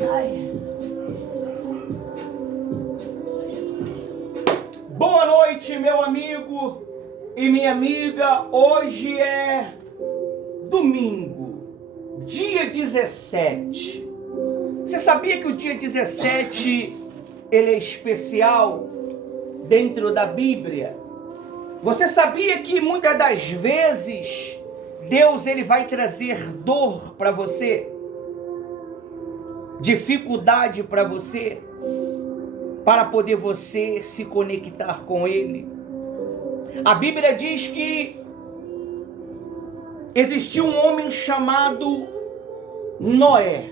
Ai. Boa noite, meu amigo e minha amiga. Hoje é domingo, dia 17. Você sabia que o dia 17 ele é especial dentro da Bíblia? Você sabia que muitas das vezes Deus ele vai trazer dor para você? Dificuldade para você? Para poder você se conectar com Ele. A Bíblia diz que existiu um homem chamado Noé.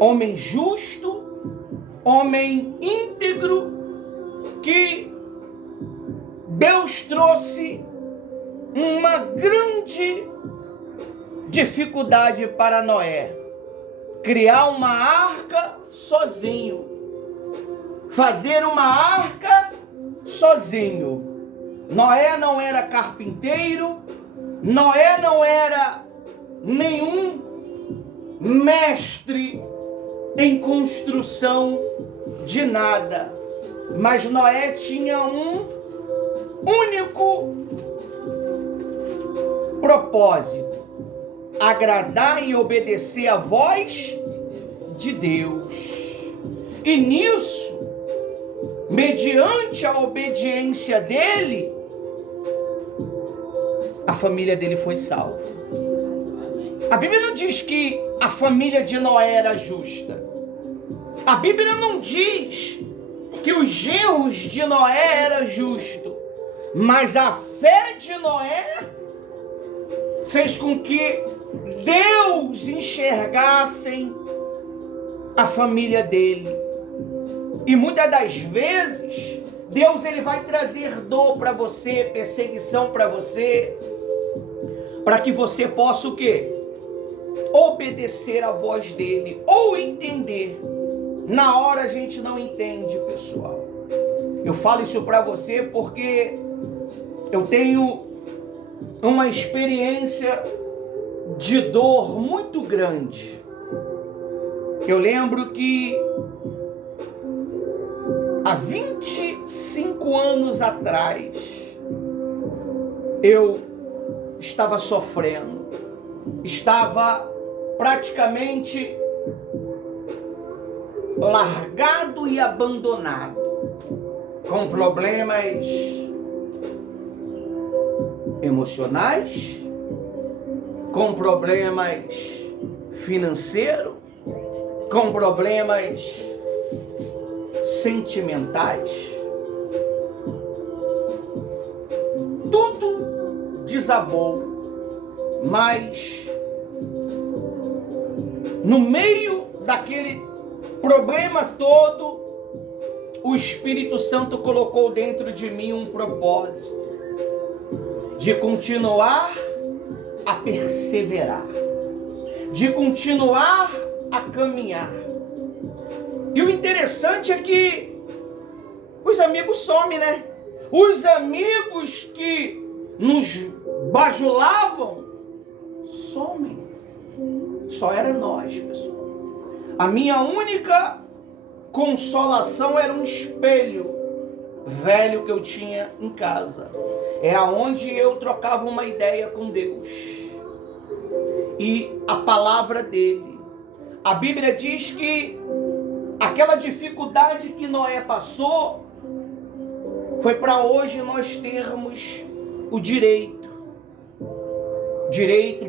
Homem justo, homem íntegro, que Deus trouxe uma grande dificuldade para Noé. Criar uma arca sozinho. Fazer uma arca sozinho. Noé não era carpinteiro. Noé não era nenhum mestre em construção de nada. Mas Noé tinha um único propósito: agradar e obedecer a voz de Deus. E nisso, mediante a obediência dele, a família dele foi salva. A Bíblia não diz que a família de Noé era justa. A Bíblia não diz que os genros de Noé eram justos. Mas a fé de Noé fez com que Deus enxergasse a família dele. E muitas das vezes, Deus ele vai trazer dor para você, perseguição para você, para que você possa o quê? Obedecer a voz dele, ou entender. Na hora a gente não entende, pessoal. Eu falo isso para você porque eu tenho uma experiência de dor muito grande. Eu lembro que há 25 anos atrás eu estava sofrendo, estava praticamente largado e abandonado, com problemas emocionais, com problemas financeiros, com problemas sentimentais. Tudo desabou, mas no meio daquele problema todo, o Espírito Santo colocou dentro de mim um propósito de continuar a perseverar, de continuar a caminhar. E o interessante é que os amigos somem, né? Os amigos que nos bajulavam somem. Só era nós, pessoal. A minha única consolação era um espelho velho que eu tinha em casa. É aonde eu trocava uma ideia com Deus. E a palavra dele. A Bíblia diz que aquela dificuldade que Noé passou foi para hoje nós termos o direito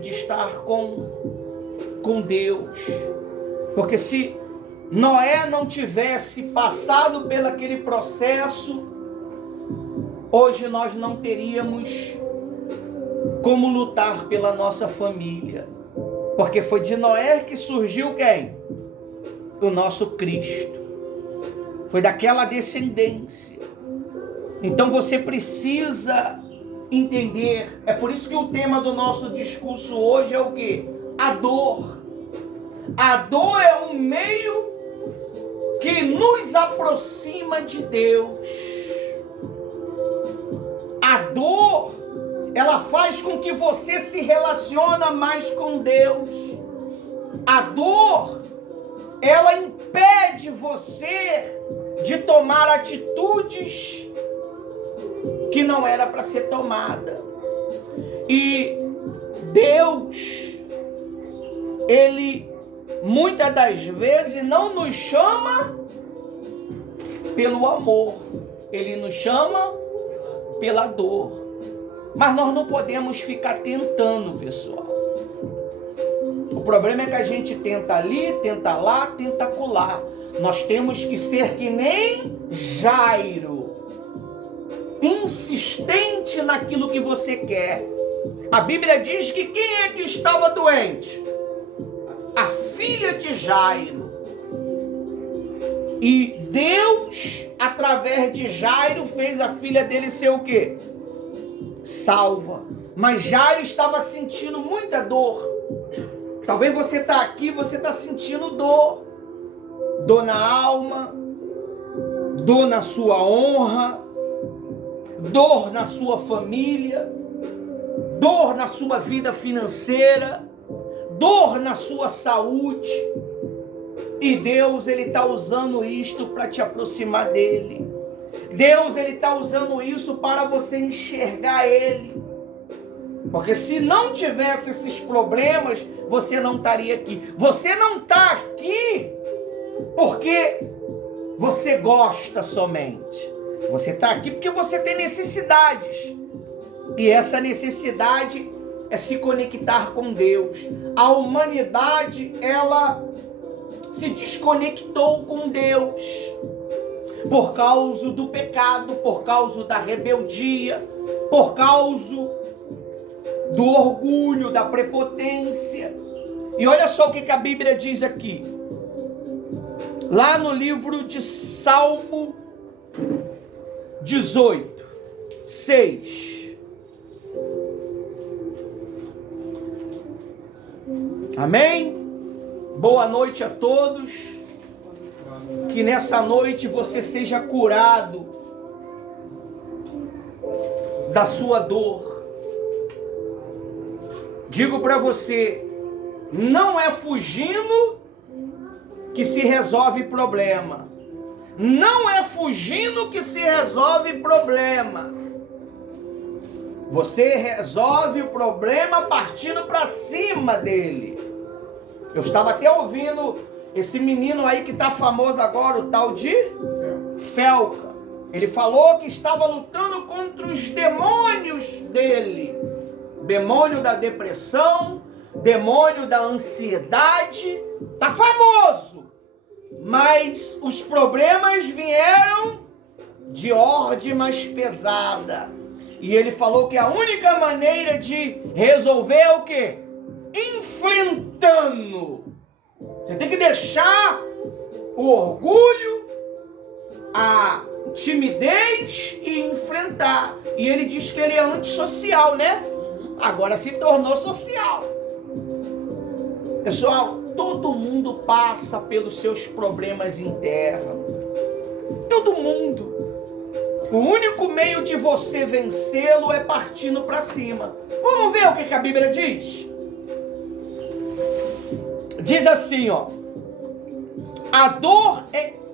de estar com Deus. Porque se Noé não tivesse passado pelo aquele processo, hoje nós não teríamos como lutar pela nossa família. Porque foi de Noé que surgiu quem? O nosso Cristo. Foi daquela descendência. Então você precisa entender. É por isso que o tema do nosso discurso hoje é o quê? A dor. A dor é um meio que nos aproxima de Deus. A dor, ela faz com que você se relacione mais com Deus. A dor, ela impede você de tomar atitudes que não era para ser tomada. E Deus, Ele muitas das vezes não nos chama pelo amor, Ele nos chama pela dor. Mas nós não podemos ficar tentando, pessoal. O problema é que a gente tenta ali, tenta lá, tenta acolá. Nós temos que ser que nem Jairo, insistente naquilo que você quer. A Bíblia diz que quem é que estava doente? A filha de Jairo. E Deus, através de Jairo, fez a filha dele ser o quê? Salva. Mas Jairo estava sentindo muita dor. Talvez você está aqui, você está sentindo dor. Dor na alma, dor na sua honra, dor na sua família, dor na sua vida financeira, dor na sua saúde. E Deus, Ele está usando isto para te aproximar dEle. Deus, Ele está usando isso para você enxergar Ele. Porque se não tivesse esses problemas, você não estaria aqui. Você não está aqui porque você gosta somente. Você está aqui porque você tem necessidades. E essa necessidade é se conectar com Deus. A humanidade, ela se desconectou com Deus. Por causa do pecado, por causa da rebeldia, por causa do orgulho, da prepotência. E olha só o que a Bíblia diz aqui. Lá no livro de Salmo 18, 6. Amém? Boa noite a todos. Que nessa noite você seja curado da sua dor. Digo para você, não é fugindo que se resolve problema. Não é fugindo que se resolve problema. Você resolve o problema partindo para cima dele. Eu estava até ouvindo esse menino aí que está famoso agora, o tal de Felca. Ele falou que estava lutando contra os demônios dele. Demônio da depressão, demônio da ansiedade. Está famoso. Mas os problemas vieram de ordem mais pesada. E ele falou que a única maneira de resolver é o quê? Enfrentando. Você tem que deixar o orgulho, a timidez e enfrentar. E ele diz que ele é antissocial, né? Agora se tornou social. Pessoal, todo mundo passa pelos seus problemas internos. Todo mundo. O único meio de você vencê-lo é partindo para cima. Vamos ver o que a Bíblia diz? Diz assim, ó. A dor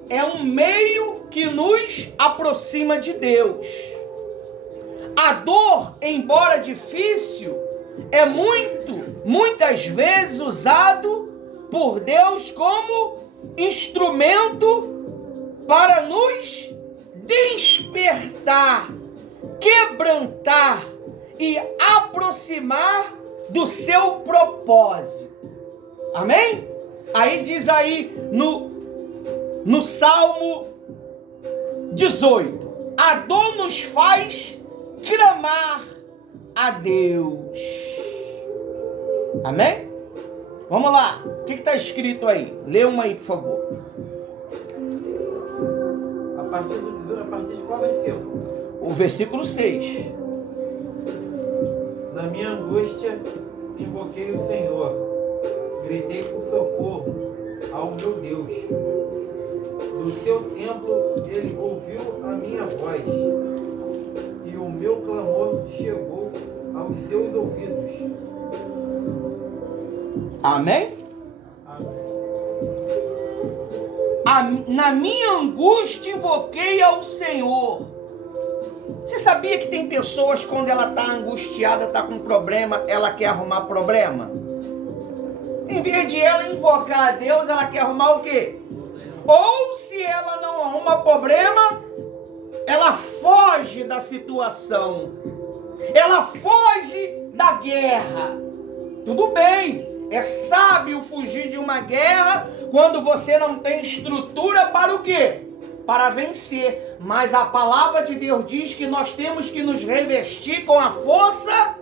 é um meio que nos aproxima de Deus. A dor, embora difícil, é muitas vezes usado por Deus como instrumento para nos despertar, quebrantar e aproximar do seu propósito. Amém? Aí diz aí no Salmo 18: a dor nos faz clamar a Deus. Amém? Vamos lá. O que está escrito aí? Lê uma aí, por favor. A partir de qual versículo? O versículo 6. Na minha angústia, invoquei o Senhor. Gritei por socorro ao meu Deus. Do seu templo, ele ouviu a minha voz. E o meu clamor chegou aos seus ouvidos. Amém? Na minha angústia invoquei ao Senhor. Você sabia que tem pessoas, quando ela está angustiada, está com problema, ela quer arrumar problema? Em vez de ela invocar a Deus, ela quer arrumar o quê? Ou se ela não arruma problema, ela foge da situação. Ela foge da guerra. Tudo bem, é sábio fugir de uma guerra quando você não tem estrutura para o quê? Para vencer. Mas a palavra de Deus diz que nós temos que nos revestir com a força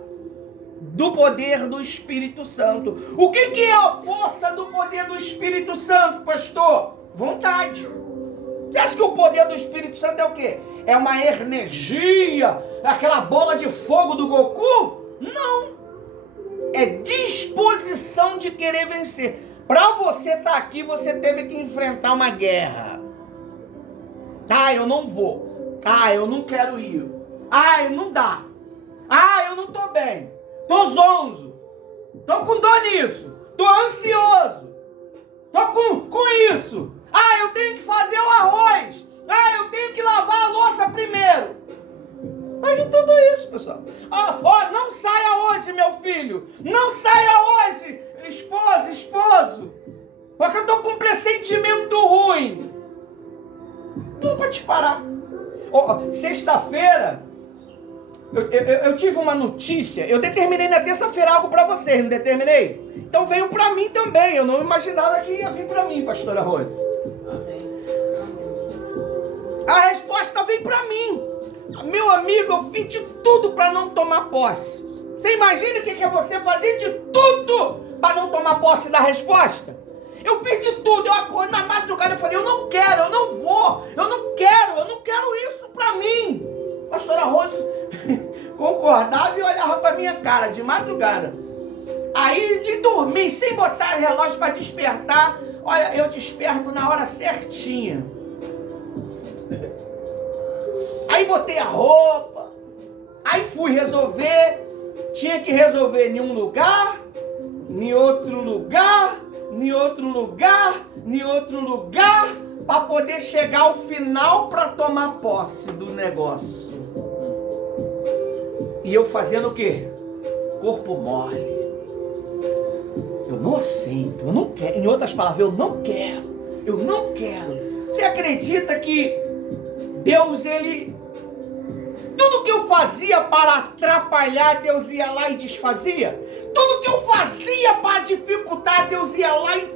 do poder do Espírito Santo. O que é a força do poder do Espírito Santo, pastor? Vontade. Você acha que o poder do Espírito Santo é o quê? É uma energia, aquela bola de fogo do Goku? Não. É disposição de querer vencer. Para você estar aqui, você teve que enfrentar uma guerra. Ah, eu não vou. Ah, eu não quero ir. Ah, não dá. Ah, eu não estou bem. Tô zonzo. Tô com dor nisso. Tô ansioso. Tô com isso. Ah, eu tenho que fazer o arroz. Ah, eu tenho que lavar a louça primeiro. Mas de tudo isso, pessoal. Não saia hoje, meu filho. Não saia hoje, esposo. Porque eu tô com um pressentimento ruim. Tudo para te parar. Sexta-feira, eu tive uma notícia. Eu determinei na terça-feira algo para vocês, não determinei? Então veio para mim também. Eu não imaginava que ia vir para mim, pastora Rose. A resposta veio para mim. Meu amigo, eu fiz de tudo para não tomar posse. Você imagina o que é você fazer de tudo para não tomar posse da resposta? Eu fiz de tudo. Na madrugada eu falei, eu não quero, eu não vou, eu não quero isso para mim. Pastora Rose concordava e olhava para minha cara de madrugada. Aí dormi sem botar relógio para despertar. Olha, eu desperto na hora certinha. Aí botei a roupa, aí fui resolver. Tinha que resolver em um lugar, em outro lugar, para poder chegar ao final para tomar posse do negócio. E eu fazendo o quê? Corpo mole. Eu não aceito, eu não quero. Em outras palavras, eu não quero. Você acredita que Deus, tudo que eu fazia para atrapalhar, Deus ia lá e desfazia? Tudo que eu fazia para dificultar, Deus ia lá e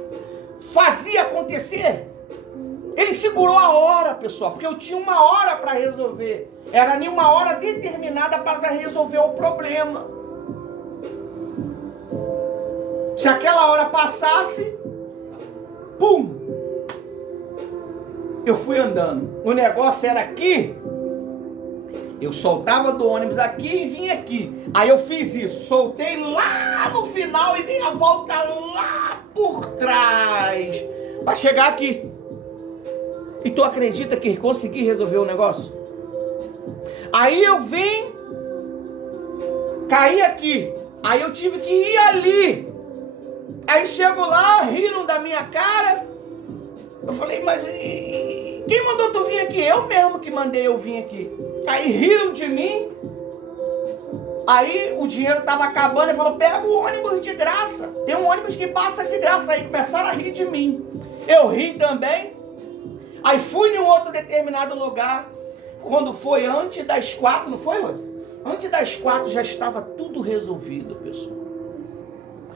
fazia acontecer? Ele segurou a hora, pessoal, porque eu tinha uma hora para resolver. Era nenhuma hora determinada para resolver o problema. Se aquela hora passasse, pum! Eu fui andando. O negócio era aqui. Eu soltava do ônibus aqui e vinha aqui. Aí eu fiz isso. Soltei lá no final e dei a volta lá por trás. Para chegar aqui. E tu acredita que consegui resolver o negócio? Aí eu vim. Caí aqui. Aí eu tive que ir ali. Aí chego lá, riram da minha cara. Eu falei, mas quem mandou tu vir aqui? Eu mesmo que mandei eu vir aqui. Aí riram de mim. Aí o dinheiro estava acabando. Ele falou, pega o ônibus de graça. Tem um ônibus que passa de graça. Aí começaram a rir de mim. Eu ri também. Aí fui em um outro determinado lugar. Quando foi antes das 4, não foi, Rosa? Antes das 4 já estava tudo resolvido, pessoal.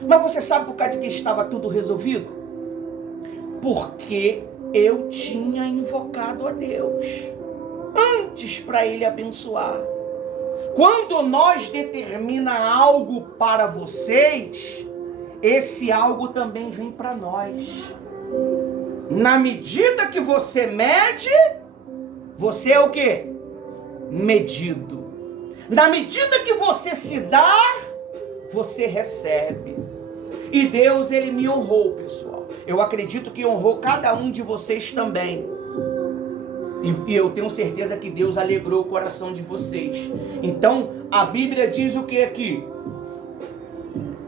Mas você sabe por causa de que estava tudo resolvido? Porque eu tinha invocado a Deus antes para Ele abençoar. Quando nós determina algo para vocês, esse algo também vem para nós. Na medida que você mede, você é o quê? Medido. Na medida que você se dá, você recebe. E Deus, Ele me honrou, pessoal. Eu acredito que honrou cada um de vocês também. E eu tenho certeza que Deus alegrou o coração de vocês. Então, a Bíblia diz o que aqui?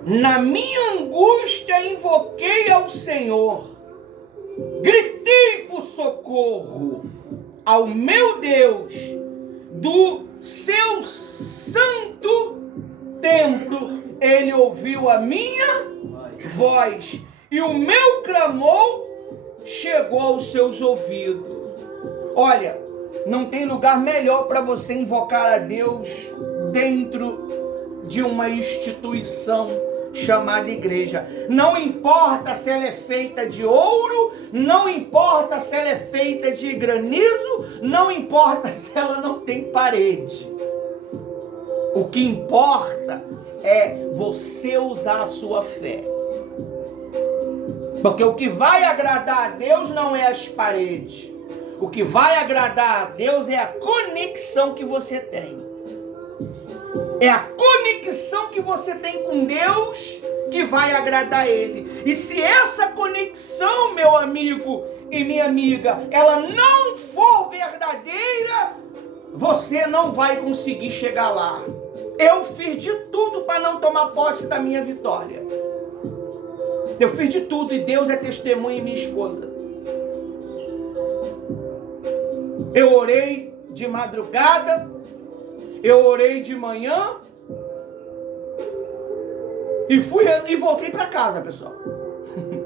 Na minha angústia invoquei ao Senhor. Gritei por socorro ao meu Deus do seu santo templo. Ele ouviu a minha voz e o meu clamor chegou aos seus ouvidos. Olha, não tem lugar melhor para você invocar a Deus dentro de uma instituição chamada igreja. Não importa se ela é feita de ouro, não importa se ela é feita de granizo, não importa se ela não tem parede. O que importa é você usar a sua fé. Porque o que vai agradar a Deus não é as paredes. O que vai agradar a Deus é a conexão que você tem. É a conexão que você tem com Deus que vai agradar Ele. E se essa conexão, meu amigo e minha amiga, ela não for verdadeira, você não vai conseguir chegar lá. Eu fiz de tudo para não tomar posse da minha vitória. Eu fiz de tudo e Deus é testemunha e minha esposa. Eu orei de madrugada, eu orei de manhã e voltei para casa, pessoal.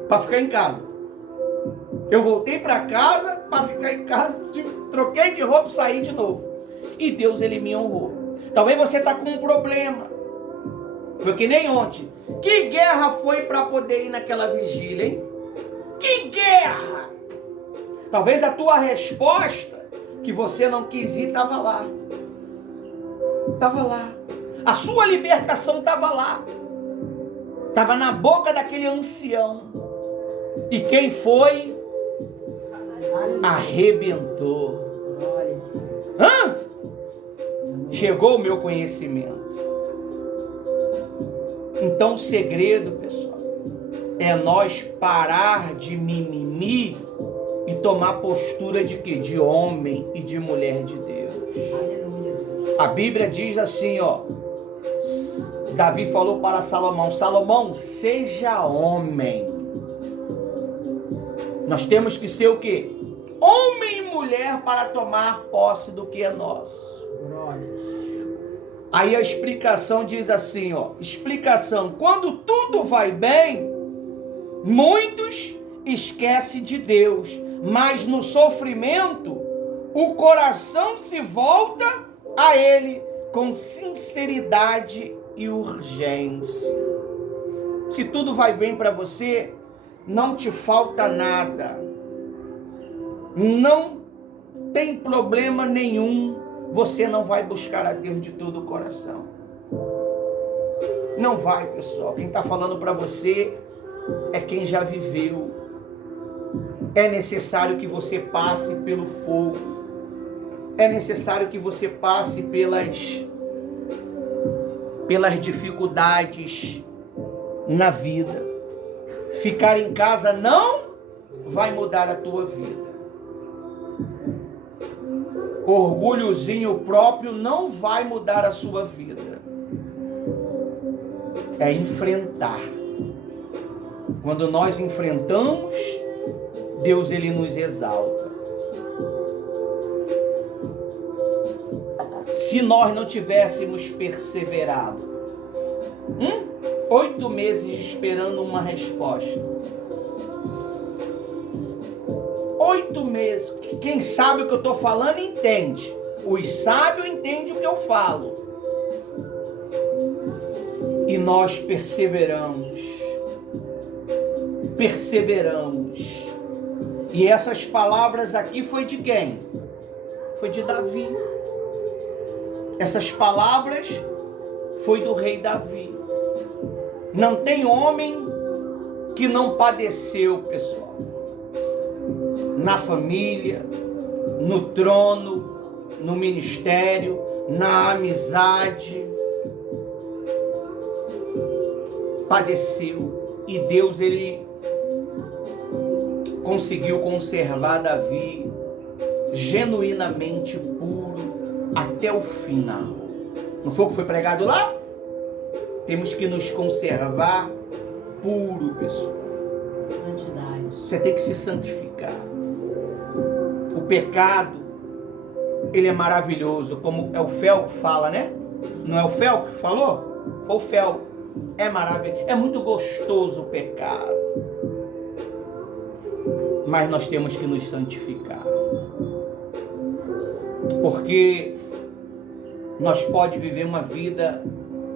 Para ficar em casa. Eu voltei para casa para ficar em casa, troquei de roupa e saí de novo. E Deus, Ele me honrou. Talvez você está com um problema. Foi que nem ontem. Que guerra foi para poder ir naquela vigília, hein? Que guerra! Talvez a tua resposta que você não quis ir estava lá. Estava lá. A sua libertação estava lá. Estava na boca daquele ancião. E quem foi? Arrebentou. Hã? Chegou o meu conhecimento. Então o segredo, pessoal, é nós parar de mimimi e tomar postura de quê? De homem e de mulher de Deus. A Bíblia diz assim, ó. Davi falou para Salomão: Salomão, seja homem. Nós temos que ser o quê? Homem e mulher para tomar posse do que é nosso. Aí a explicação diz assim, ó. Explicação: quando tudo vai bem, muitos esquecem de Deus, mas no sofrimento, o coração se volta a Ele com sinceridade e urgência. Se tudo vai bem para você, não te falta nada. Não tem problema nenhum. Você não vai buscar a Deus de todo o coração. Não vai, pessoal. Quem está falando para você é quem já viveu. É necessário que você passe pelo fogo. É necessário que você passe pelas dificuldades na vida. Ficar em casa não vai mudar a tua vida. Orgulhozinho próprio não vai mudar a sua vida. É enfrentar. Quando nós enfrentamos, Deus, Ele nos exalta. Se nós não tivéssemos perseverado 8 meses esperando uma resposta, 8 meses, quem sabe o que eu estou falando entende. Os sábios entendem o que eu falo. E nós perseveramos. E essas palavras aqui foi de quem? Foi de Davi. Essas palavras foi do rei Davi. Não tem homem que não padeceu, pessoal. Na família, no trono, no ministério, na amizade. Padeceu. E Deus, Ele conseguiu conservar Davi genuinamente puro até o final. Não foi o que foi pregado lá? Temos que nos conservar puro, pessoal. Santidade. Você tem que se santificar. O pecado, ele é maravilhoso, como é o Fel que fala, né? Não é o Fel que falou? O Fel é maravilhoso, é muito gostoso o pecado. Mas nós temos que nos santificar. Porque nós podemos viver uma vida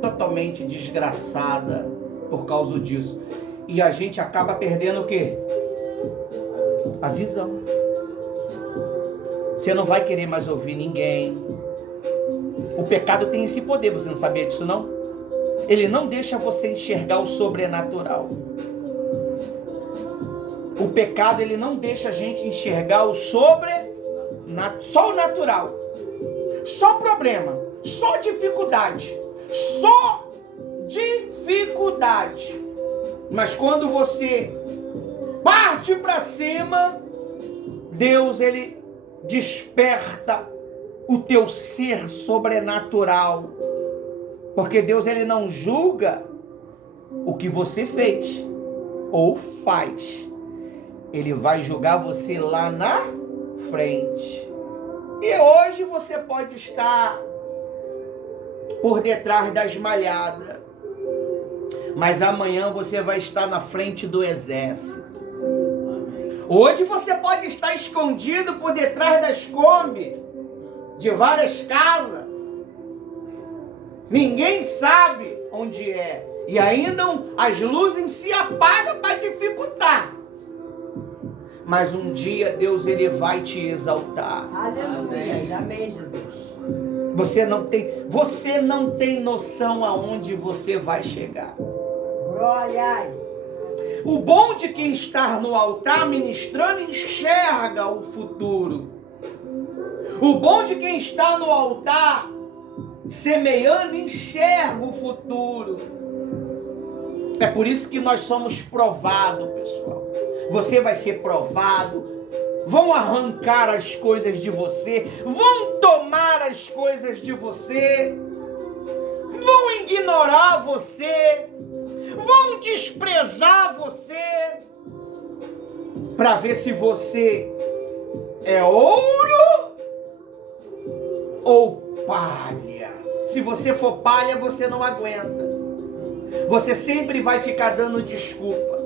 totalmente desgraçada por causa disso. E a gente acaba perdendo o quê? A visão. Você não vai querer mais ouvir ninguém. O pecado tem esse poder, você não sabia disso não? Ele não deixa você enxergar o sobrenatural. O pecado, ele não deixa a gente enxergar o só o natural. Só problema, só dificuldade. Só dificuldade. Mas quando você parte para cima, Deus, ele desperta o teu ser sobrenatural. Porque Deus, ele não julga o que você fez ou faz. Ele vai julgar você lá na frente. E hoje você pode estar por detrás das malhadas, mas amanhã você vai estar na frente do exército. Hoje você pode estar escondido por detrás das Kombi de várias casas. Ninguém sabe onde é. E ainda as luzes se apagam para dificultar. Mas um dia Deus, ele vai te exaltar. Aleluia. Amém, Jesus. Você não tem noção aonde você vai chegar. Glórias. O bom de quem está no altar ministrando enxerga o futuro. O bom de quem está no altar semeando enxerga o futuro. É por isso que nós somos provados, pessoal. Você vai ser provado. Vão arrancar as coisas de você. Vão tomar as coisas de você. Vão ignorar você. Vão desprezar você. Para ver se você é ouro ou palha. Se você for palha, você não aguenta. Você sempre vai ficar dando desculpa.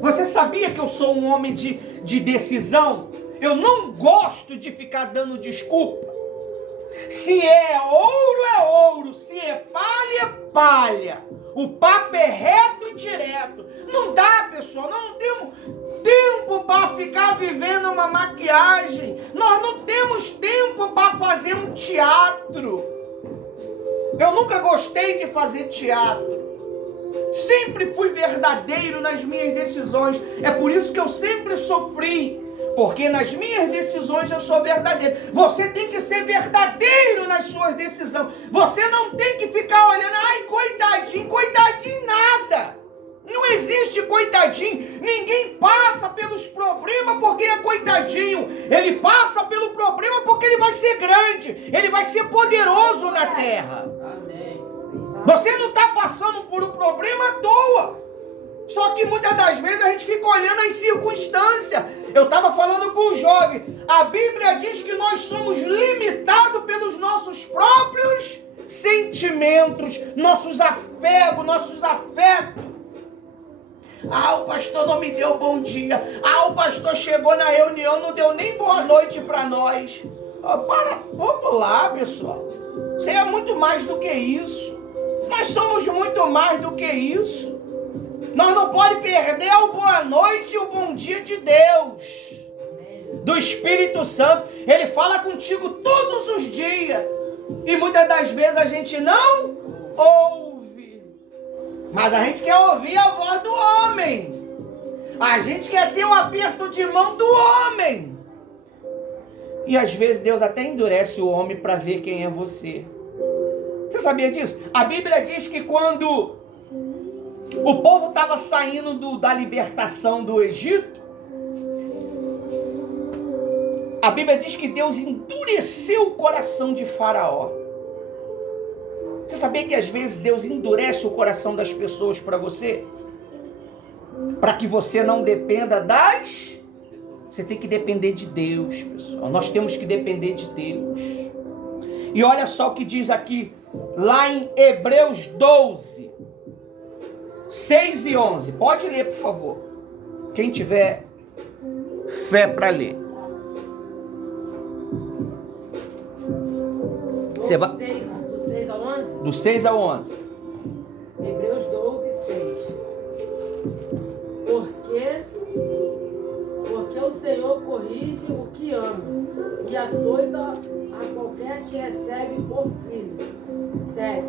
Você sabia que eu sou um homem de decisão? Eu não gosto de ficar dando desculpa. Se é ouro, se é palha, palha. O papo é reto e direto. Não dá, pessoal, não temos tempo para ficar vivendo uma maquiagem. Nós não temos tempo para fazer um teatro. Eu nunca gostei de fazer teatro. Sempre fui verdadeiro nas minhas decisões. É por isso que eu sempre sofri. Porque nas minhas decisões eu sou verdadeiro. Você tem que ser verdadeiro nas suas decisões. Você não tem que ficar olhando, ai, coitadinho, coitadinho nada. Não existe coitadinho. Ninguém passa pelos problemas porque é coitadinho. Ele passa pelo problema porque ele vai ser grande. Ele vai ser poderoso na terra. Você não está passando por um problema à toa. Só que muitas das vezes a gente fica olhando as circunstâncias. Eu estava falando com um jovem. A Bíblia diz que nós somos limitados pelos nossos próprios sentimentos, nossos apegos, nossos afetos. Ah, o pastor não me deu bom dia. Ah, o pastor chegou na reunião, não deu nem boa noite para nós. Vamos lá, pessoal. Você é muito mais do que isso. Nós somos muito mais do que isso. Nós não podemos perder o boa noite e o bom dia de Deus. Do Espírito Santo. Ele fala contigo todos os dias. E muitas das vezes a gente não ouve. Mas a gente quer ouvir a voz do homem. A gente quer ter o aperto de mão do homem. E às vezes Deus até endurece o homem para ver quem é você. Você sabia disso? A Bíblia diz que quando o povo estava saindo da libertação do Egito, a Bíblia diz que Deus endureceu o coração de Faraó. Você sabia que às vezes Deus endurece o coração das pessoas para você? para que você não dependa das... Você tem que depender de Deus, pessoal. Nós temos que depender de Deus. E olha só o que diz aqui, lá em Hebreus 12, 6 e 11. Pode ler, por favor. Quem tiver fé para ler. Você vai... Do 6 ao 11? Do 6 ao 11. Hebreus 12, 6. Porque o Senhor corrige o que ama e açoita a qualquer que recebe por filho. 7.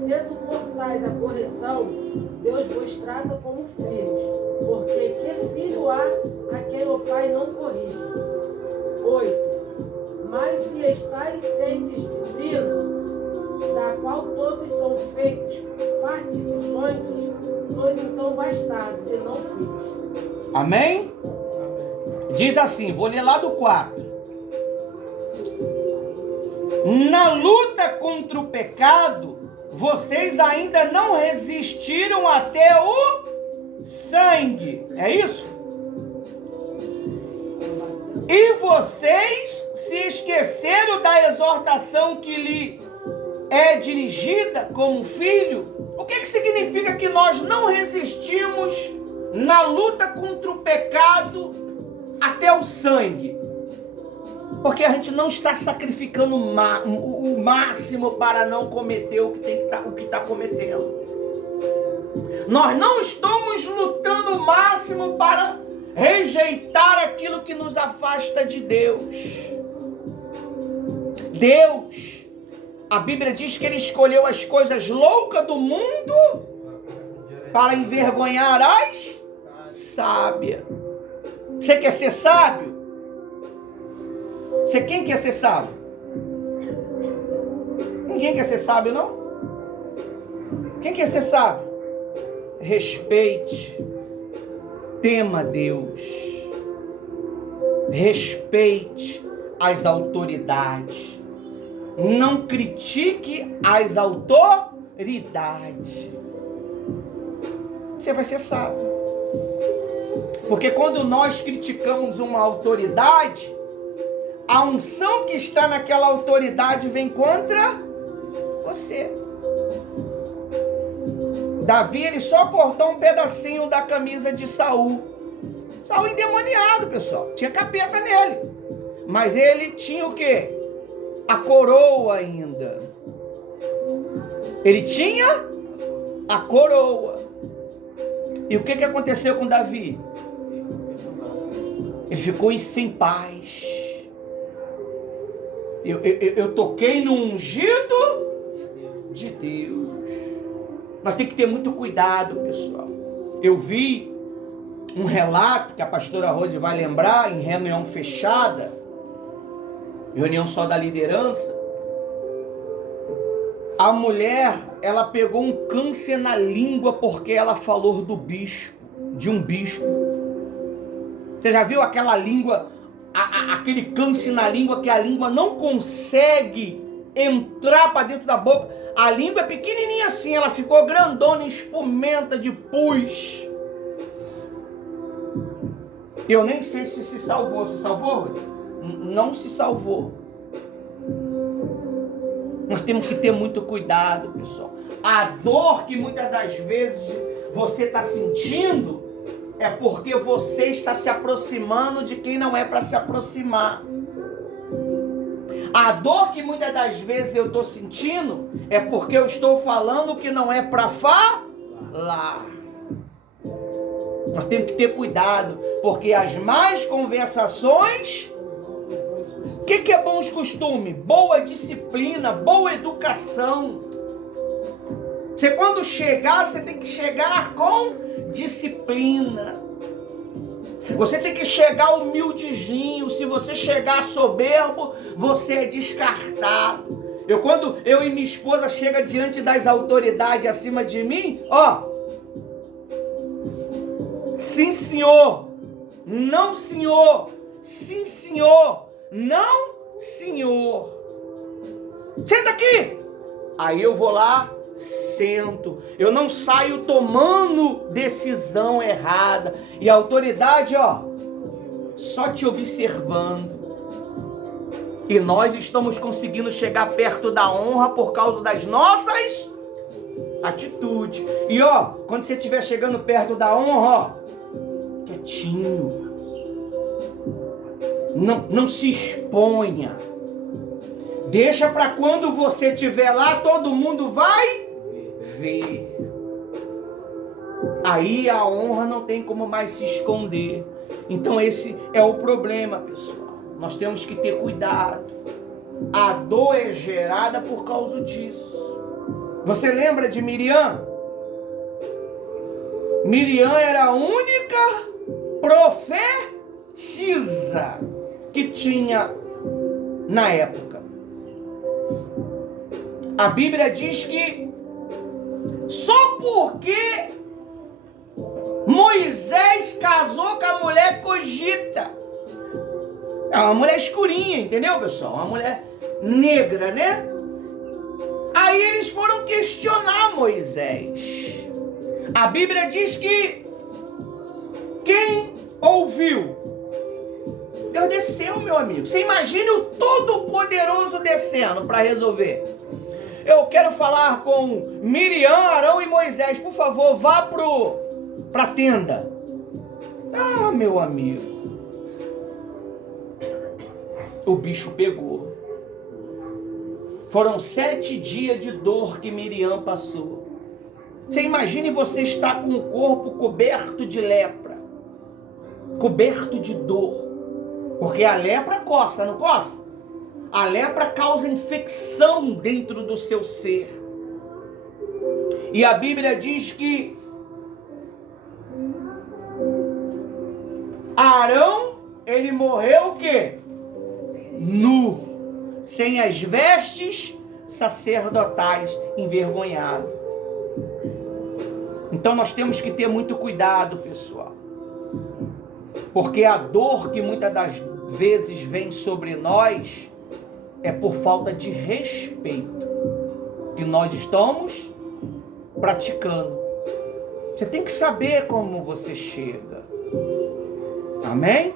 Se suportais a correção, Deus vos trata como filhos, porque que filho há a quem o pai não corrige? 8. Mas se estáis sem disciplina, da qual todos são feitos participantes, sois então bastardos e não filhos. Amém? Diz assim, vou ler lá do 4. Na luta contra o pecado, vocês ainda não resistiram até o sangue. É isso? E vocês se esqueceram da exortação que lhe é dirigida como filho? O que significa que nós não resistimos na luta contra o pecado até o sangue? Porque a gente não está sacrificando o máximo para não cometer o que está cometendo. Nós não estamos lutando o máximo para rejeitar aquilo que nos afasta de Deus. Deus, a Bíblia diz que Ele escolheu as coisas loucas do mundo para envergonhar as sábias. Você quer ser sábio? Quem quer ser sábio? Ninguém quer ser sábio, não? Quem quer ser sábio? Respeite, tema Deus, respeite as autoridades, não critique as autoridades. Você vai ser sábio. Porque quando nós criticamos uma autoridade, a unção que está naquela autoridade vem contra você. Davi, ele só cortou um pedacinho da camisa de Saul. Saul endemoniado, pessoal. Tinha capeta nele. Mas ele tinha o quê? A coroa ainda. Ele tinha a coroa. E o que aconteceu com Davi? Ele ficou sem paz. Eu toquei no ungido de Deus. Nós temos que ter muito cuidado, pessoal. Eu vi um relato que a pastora Rose vai lembrar em reunião fechada, reunião só da liderança. A mulher, ela pegou um câncer na língua porque ela falou do bispo, de um bispo. Você já viu aquela língua, aquele câncer na língua que a língua não consegue entrar para dentro da boca? A língua é pequenininha assim, ela ficou grandona, espumenta de pus. Eu nem sei se salvou. Se salvou? Não se salvou. Nós temos que ter muito cuidado, pessoal. A dor que muitas das vezes você está sentindo é porque você está se aproximando de quem não é para se aproximar. A dor que muitas das vezes eu estou sentindo é porque eu estou falando que não é para falar. Nós temos que ter cuidado, porque as más conversações... O que é bons costumes? Boa disciplina, boa educação. Você quando chegar, você tem que chegar com disciplina. Você tem que chegar humildezinho. Se você chegar soberbo, você é descartado. Quando eu e minha esposa chega diante das autoridades acima de mim, ó, sim senhor, não senhor, sim senhor, não senhor. Senta aqui. Aí eu vou lá, sento. Eu não saio tomando decisão errada. E a autoridade, ó, só te observando. E nós estamos conseguindo chegar perto da honra por causa das nossas atitudes. E ó, quando você estiver chegando perto da honra, ó, quietinho. Não se exponha. Deixa para quando você estiver lá, todo mundo vai ver. Aí a honra não tem como mais se esconder. Então esse é o problema, pessoal. Nós temos que ter cuidado. A dor é gerada por causa disso. Você lembra de Miriam? Miriam era a única profetisa que tinha na época. A Bíblia diz que só porque Moisés casou com a mulher cogita, é uma mulher escurinha, entendeu, pessoal? Uma mulher negra, né? Aí eles foram questionar Moisés. A Bíblia diz que quem ouviu? Deus desceu, meu amigo. Você imagine o Todo-Poderoso descendo para resolver. Eu quero falar com Miriam, Arão e Moisés. Por favor, vá para a tenda. Ah, meu amigo. O bicho pegou. Foram 7 dias de dor que Miriam passou. Você imagine você estar com o corpo coberto de lepra. Coberto de dor. Porque a lepra coça, não coça? A lepra causa infecção dentro do seu ser. E a Bíblia diz que Arão, ele morreu o quê? Nu, sem as vestes sacerdotais, envergonhado. Então nós temos que ter muito cuidado, pessoal. Porque a dor que muitas das vezes vem sobre nós é por falta de respeito que nós estamos praticando. Você tem que saber como você chega. Amém?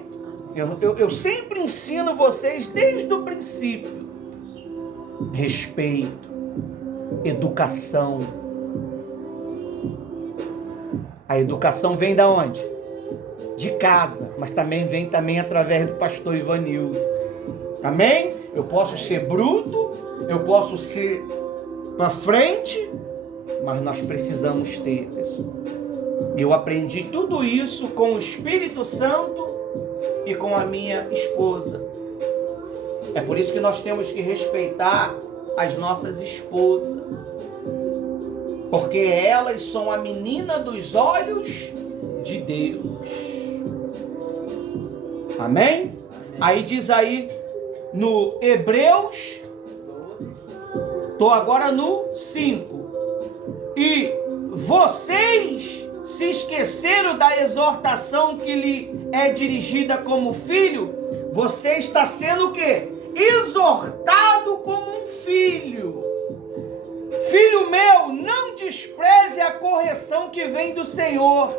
Eu sempre ensino vocês desde o princípio. Respeito, educação. A educação vem da onde? De casa, mas também vem através do pastor Ivanildo. Amém? Eu posso ser bruto, eu posso ser para frente, mas nós precisamos ter, pessoal. Eu aprendi tudo isso com o Espírito Santo e com a minha esposa. É por isso que nós temos que respeitar as nossas esposas. Porque elas são a menina dos olhos de Deus. Amém? Aí diz aí no Hebreus, estou agora no 5. E vocês se esqueceram da exortação que lhe é dirigida como filho? Você está sendo o quê? Exortado como um filho. Filho meu, não despreze a correção que vem do Senhor,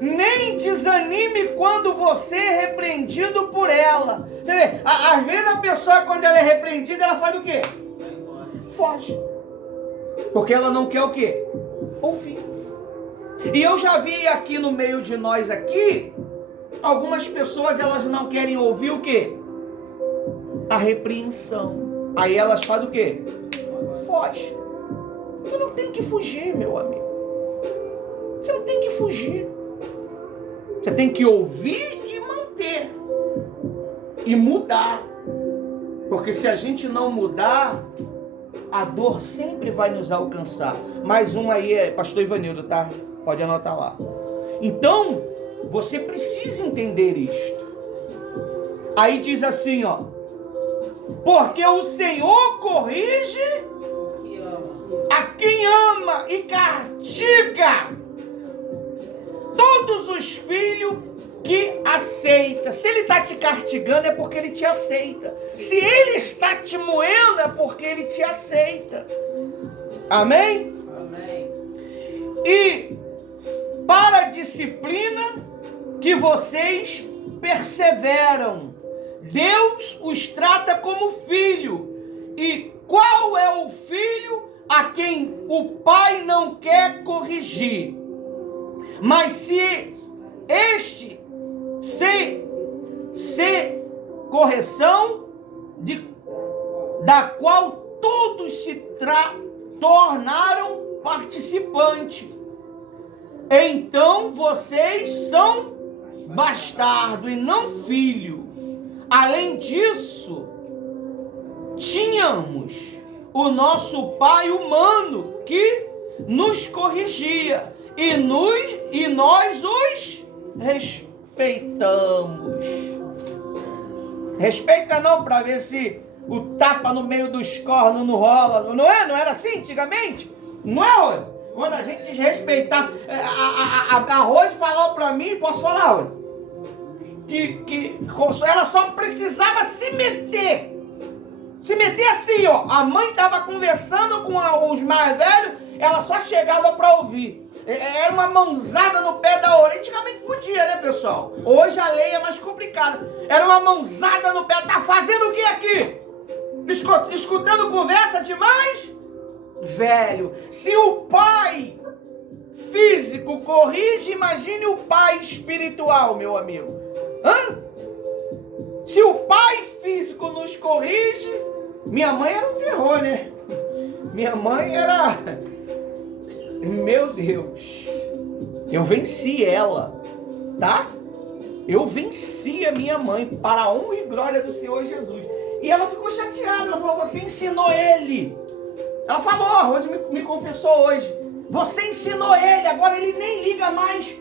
nem desanime quando você é repreendido por ela. Você vê, às vezes a pessoa, quando ela é repreendida, ela faz o quê? Foge. Porque ela não quer o quê? Ouvir. E eu já vi aqui no meio de nós aqui, algumas pessoas, elas não querem ouvir o quê? A repreensão. Aí elas fazem o quê? Foge. Você não tem que fugir, meu amigo. Você não tem que fugir. Você tem que ouvir e manter. E mudar. Porque se a gente não mudar, a dor sempre vai nos alcançar. Mais um aí é pastor Ivanildo, tá? Pode anotar lá. Então, você precisa entender isto. Aí diz assim, ó. Porque o Senhor corrige a quem ama e castiga todos os filhos que aceita. Se ele está te castigando é porque ele te aceita. Se ele está te moendo é porque ele te aceita. Amém? e para a disciplina que vocês perseveram. Deus os trata como filho. E qual é o filho a quem o pai não quer corrigir? Mas se este se correção da qual todos se tornaram participantes, então vocês são bastardo e não filho. Além disso, tínhamos o nosso pai humano que nos corrigia e nós os respeitamos. Respeita não, para ver se o tapa no meio dos cornos não rola, não é? Não era assim antigamente? Não é, Rose? Quando a gente desrespeitar, a Rose falou para mim, posso falar, Rose? Que ela só precisava se meter assim, ó. A mãe estava conversando com os mais velhos, ela só chegava para ouvir. Era uma mãozada no pé da orelha. Antigamente podia, né, pessoal? Hoje a lei é mais complicada. Era uma mãozada no pé. Tá fazendo o que aqui? Escutando conversa demais? Velho, se o pai físico corrige, imagine o pai espiritual, meu amigo. Hã? Se o pai físico nos corrige, minha mãe era um terror, né? Minha mãe era... Meu Deus, eu venci ela, tá? Eu venci a minha mãe para a honra e glória do Senhor Jesus. E ela ficou chateada, ela falou, você ensinou ele. Ela falou, a Rose me confessou hoje, você ensinou ele, agora ele nem liga mais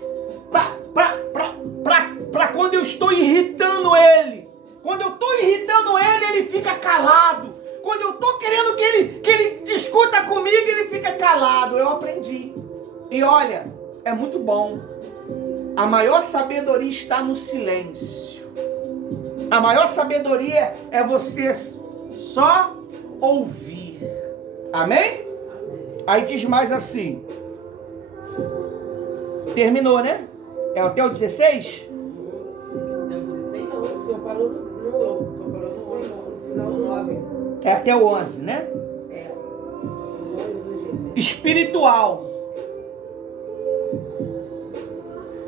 para quando eu estou irritando ele. Quando eu estou irritando ele, ele fica calado. Quando eu estou querendo que ele discuta comigo, ele fica calado. Eu aprendi. E olha, é muito bom. A maior sabedoria está no silêncio. A maior sabedoria é você só ouvir. Amém? Aí diz mais assim. Terminou, né? É até o 16? O senhor parou no final do 9. É até o 11, né? É. Espiritual.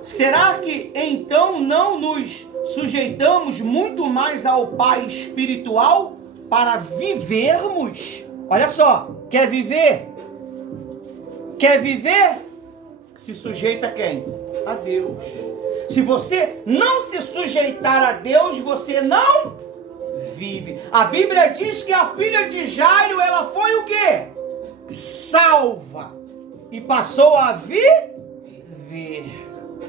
Será que então não nos sujeitamos muito mais ao Pai espiritual para vivermos? Olha só, quer viver? Quer viver? Se sujeita a quem? A Deus. Se você não se sujeitar a Deus, você não vive. A Bíblia diz que a filha de Jairo, ela foi o quê? Salva. E passou a viver.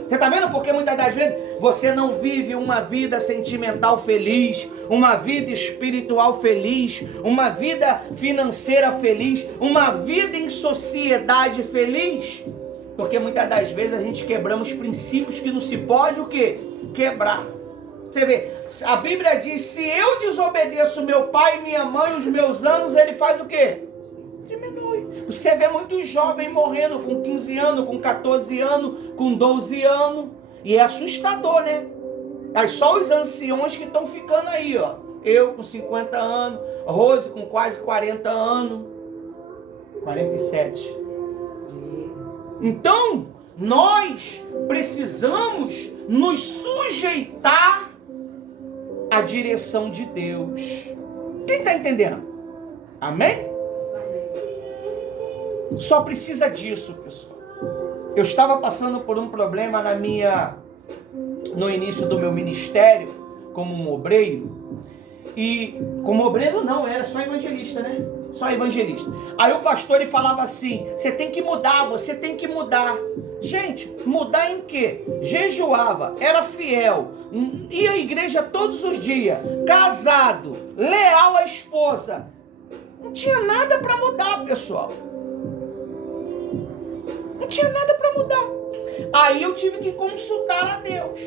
Você está vendo porque muitas das vezes você não vive uma vida sentimental feliz, uma vida espiritual feliz, uma vida financeira feliz, uma vida em sociedade feliz? Porque muitas das vezes a gente quebramos princípios que não se pode o quê? Quebrar. Você vê, a Bíblia diz, se eu desobedeço meu pai e minha mãe, os meus anos, ele faz o quê? Diminui. Você vê muitos jovens morrendo com 15 anos, com 14 anos, com 12 anos. E é assustador, né? Mas só os anciões que estão ficando aí, ó. Eu com 50 anos, Rose com quase 40 anos. 47. Então, nós precisamos nos sujeitar à direção de Deus. Quem está entendendo? Amém? Só precisa disso, pessoal. Eu estava passando por um problema no início do meu ministério, como um obreiro. E como obreiro não, era só evangelista, né? Só evangelista. Aí o pastor ele falava assim, você tem que mudar, você tem que mudar. Gente, mudar em quê? Jejuava, era fiel, ia à igreja todos os dias, casado, leal à esposa. Não tinha nada para mudar, pessoal. Não tinha nada para mudar. Aí eu tive que consultar a Deus.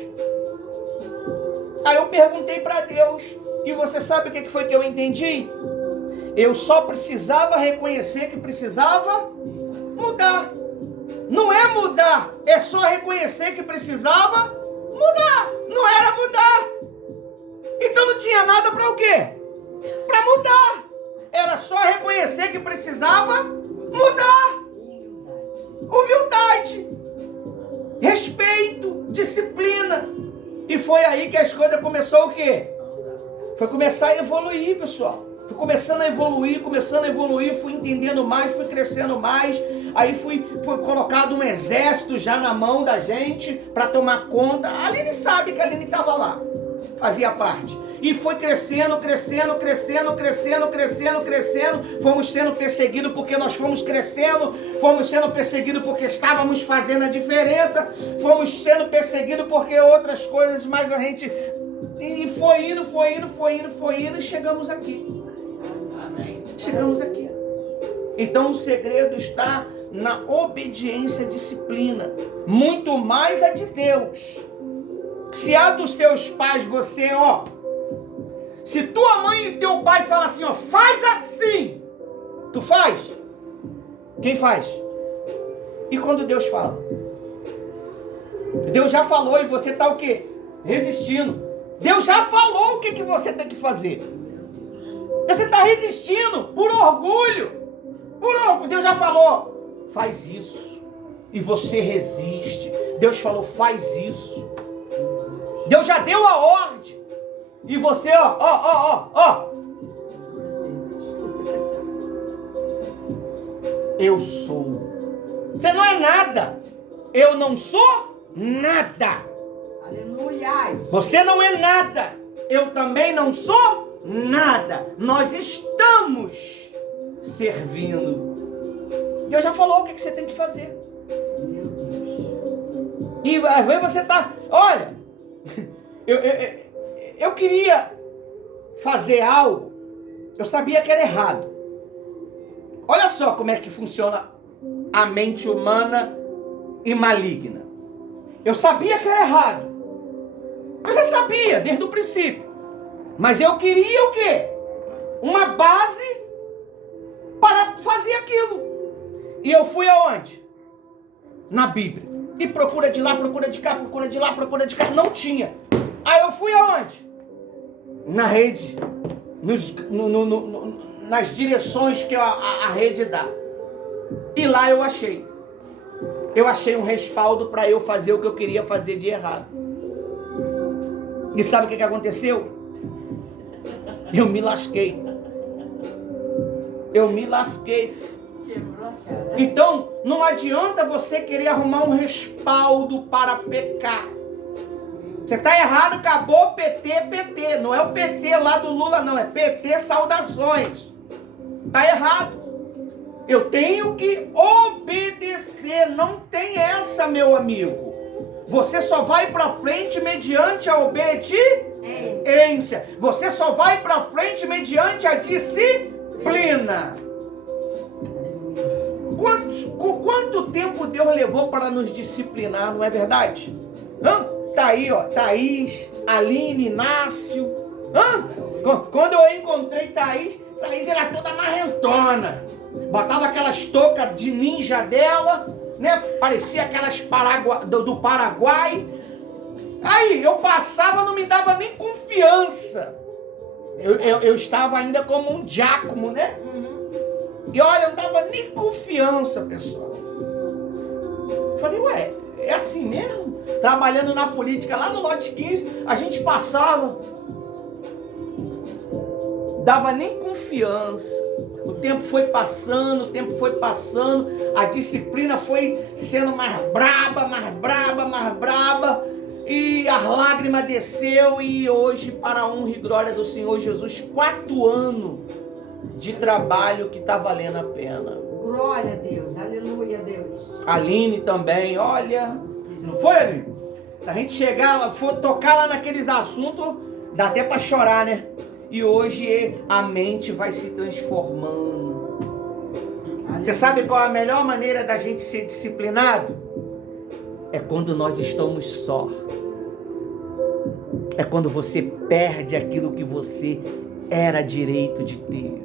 Aí eu perguntei para Deus. E você sabe o que foi que eu entendi? Eu só precisava reconhecer que precisava mudar. não é mudar, é só reconhecer que precisava mudar. Não era mudar. Então não tinha nada para o quê? Para mudar. Era só reconhecer que precisava mudar. Humildade, respeito, disciplina. E foi aí que as coisas começou o quê? Foi começar a evoluir, pessoal. Fui começando a evoluir, fui entendendo mais, fui crescendo mais. Aí foi colocado um exército já na mão da gente para tomar conta. A Aline sabe que a Aline estava lá, fazia parte. E foi crescendo. Fomos sendo perseguidos porque nós fomos crescendo. Fomos sendo perseguidos porque estávamos fazendo a diferença. Fomos sendo perseguidos porque outras coisas, mas a gente... E foi indo e chegamos aqui. Chegamos aqui. Então o segredo está na obediência, disciplina. Muito mais a de Deus. Se a dos seus pais você, se tua mãe e teu pai falam assim, faz assim, tu faz? Quem faz? E quando Deus fala? Deus já falou e você está o quê? Resistindo. Deus já falou o que você tem que fazer. Você está resistindo por orgulho. Deus já falou, faz isso. E você resiste. Deus falou, faz isso. Deus já deu a ordem. E você, eu sou. Você não é nada. Eu não sou nada. Aleluia. Você não é nada. Eu também não sou nada. Nós estamos servindo. Deus já falou o que você tem que fazer. E às vezes você está... Olha, eu queria fazer algo. Eu sabia que era errado. Olha só como é que funciona a mente humana e maligna. Eu sabia que era errado. Eu já sabia, desde o princípio. Mas eu queria o quê? Uma base para fazer aquilo. E eu fui aonde? Na Bíblia. E procura de lá, procura de cá, procura de lá, procura de cá. Não tinha. Aí eu fui aonde? Na rede. Nas direções que a rede dá. E lá eu achei. Eu achei um respaldo para eu fazer o que eu queria fazer de errado. E sabe o que aconteceu? Eu me lasquei. Então, não adianta você querer arrumar um respaldo para pecar. Você está errado, acabou PT. Não é o PT lá do Lula, não. É PT saudações. Está errado. Eu tenho que obedecer. Não tem essa, meu amigo. Você só vai para frente mediante a obediência. Você só vai para frente mediante a disciplina. Quanto tempo Deus levou para nos disciplinar, não é verdade? Tá aí, Thaís, Aline, Inácio. Quando eu encontrei Thaís era toda marrentona. Botava aquelas toucas de ninja dela, né? Parecia aquelas do Paraguai. Aí eu passava, não me dava nem confiança. Eu estava ainda como um diácono, né? E olha, eu não dava nem confiança, pessoal. Falei, ué, é assim mesmo? Trabalhando na política lá no lote 15, a gente passava, dava nem confiança. O tempo foi passando, a disciplina foi sendo mais braba, e as lágrimas desceu, e hoje, para a honra e glória do Senhor Jesus, 4 anos de trabalho que está valendo a pena. Glória a Deus, aleluia a Deus. Aline também, olha, não foi, Aline? A gente chegar lá, for tocar lá naqueles assuntos, dá até para chorar, né? E hoje a mente vai se transformando. Você sabe qual é a melhor maneira da gente ser disciplinado? É quando nós estamos só. É quando você perde aquilo que você era direito de ter.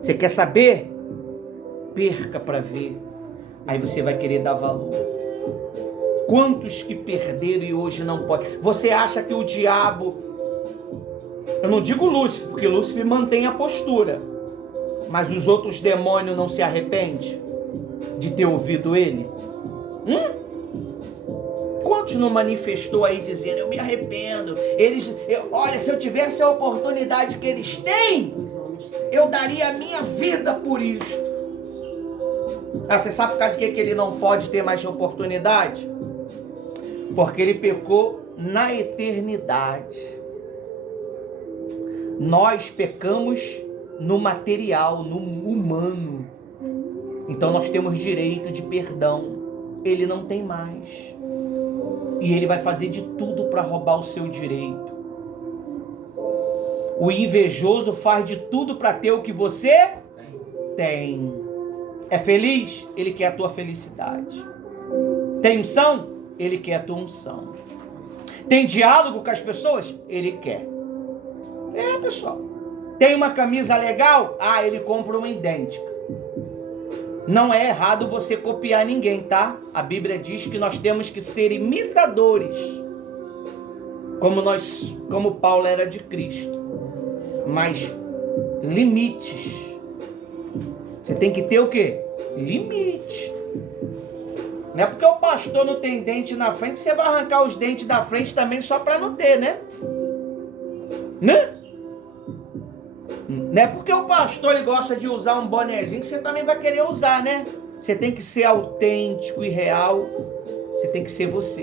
Você quer saber? Perca para ver. Aí você vai querer dar valor. Quantos que perderam e hoje não pode? Você acha que o diabo, eu não digo Lúcifer, porque Lúcifer mantém a postura, mas os outros demônios não se arrependem de ter ouvido ele? Quantos não manifestou aí dizendo, eu me arrependo, olha, se eu tivesse a oportunidade que eles têm, eu daria a minha vida por isso. Você sabe por causa de que ele não pode ter mais oportunidade? Porque ele pecou na eternidade. Nós pecamos no material, no humano. Então nós temos direito de perdão. Ele não tem mais. E ele vai fazer de tudo para roubar o seu direito. O invejoso faz de tudo para ter o que você tem. É feliz? Ele quer a tua felicidade. Tem unção? Ele quer a tua unção. Tem diálogo com as pessoas? Ele quer. Pessoal. Tem uma camisa legal? Ele compra uma idêntica. Não é errado você copiar ninguém, tá? A Bíblia diz que nós temos que ser imitadores. Como Paulo era de Cristo. Mas limites. Você tem que ter o quê? Limite. Não é porque o pastor não tem dente na frente que você vai arrancar os dentes da frente também só para não ter, né? Não é porque o pastor ele gosta de usar um bonezinho que você também vai querer usar, né? Você tem que ser autêntico e real. Você tem que ser você.